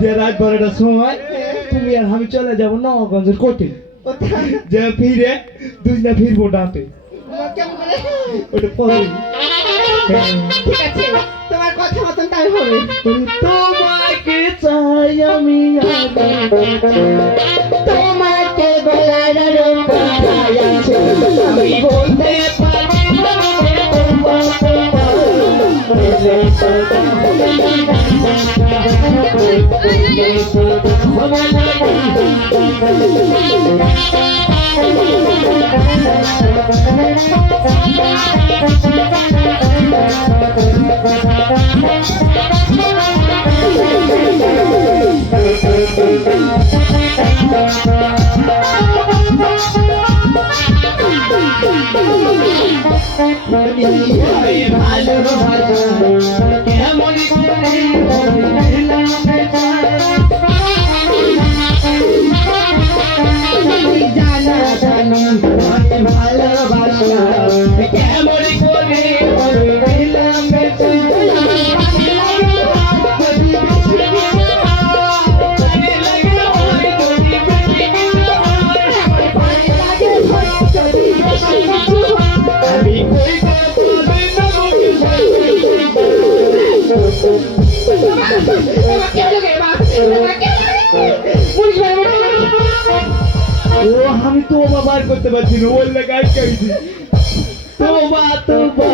যে রাত 12টার সময় তুমি আর আমি চলে যাবো নবাবগঞ্জের কোর্টে, যে ফিরে দুজনা ফিরবো ডাতে। ওটা পরে ঠিক আছে, তোমার কথা মতন তাই হবে। তোমাকে চাই আমি তোমাকে বলার আরো কথা আছে, আমি বলতে পারি না। আমি তো বার করতে পারছি না, ওর লেগে আটকাইছি। তোবা তোবা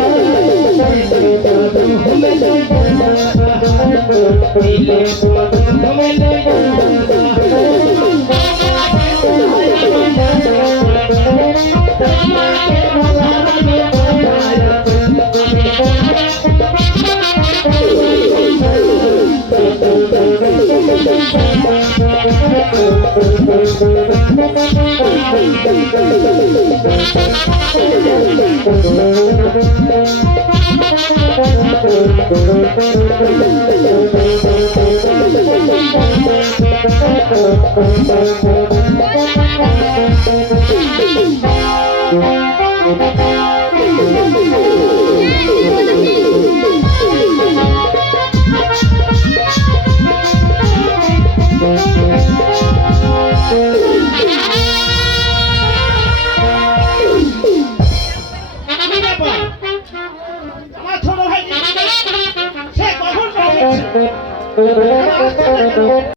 Thank you.